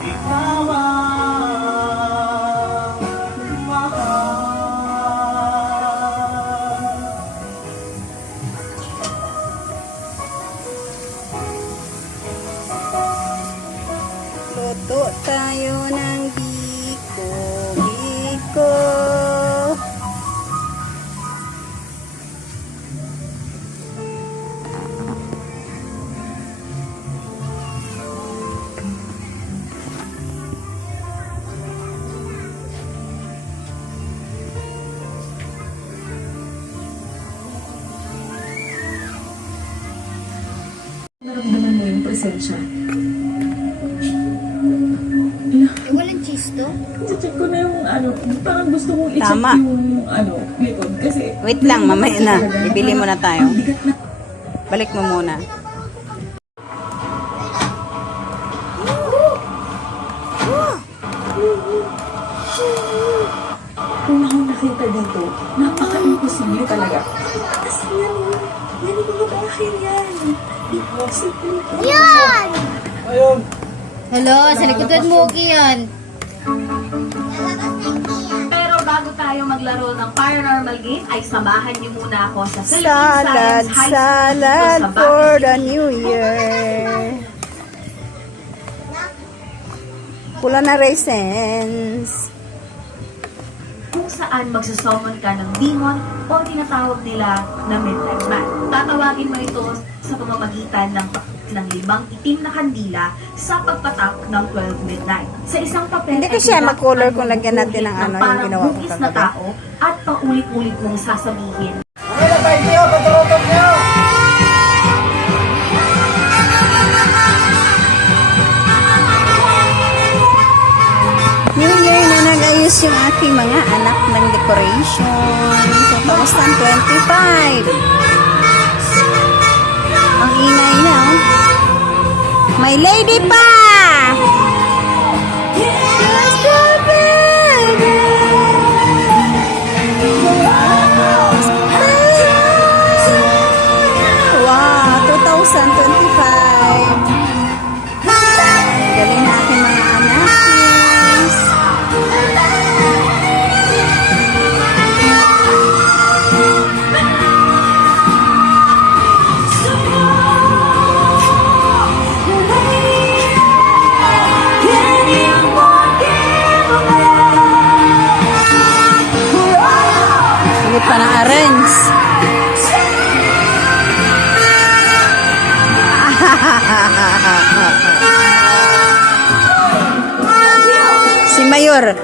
ikaw ang mahal. Luto tayo ng biko. Naramdaman mo yung presensya. Walang cheese to? Check ko na yung parang gusto kong i-check Tama. yung likod. Kasi, Wait lang, mamaya na. Bibili muna tayo. ang bigat na. Balik mo muna. Kung akong nakita dito, napaka-imposible talaga. Kasi yan, yan yung mga akin yan. Impossible. Yan! Ayun, Hello, sa likodan mo yan. Pero bago tayo maglaro ng paranormal game, ay samahan niyo muna ako sa Philippine Salad, Science High School salad sa for Baguio the City. New Year. Pula na raisins. Kung saan magsusummon ka ng demon o tinatawag nila na Midnight Man. Tatawagin mo ito sa pamamagitan ng 5 itim na kandila sa pagpatak ng 12 midnight. Sa isang papel Hindi ko ay siya ilalagay mag-color mo kung lagyan natin ng guhit yung ginawa ko parang na kagabi. tao at paulit-ulit mong sasabihin. ano na tayo niyo, katurotot niyo. New Year na nag-ayos yung aking mga anak ng decoration. 2025. Ang ingay na, oh. May lady pa! Let's go, baby! Wow, 2025. Galing na aking mga anak, yes. Higit pa ng arrange. Si Mayor.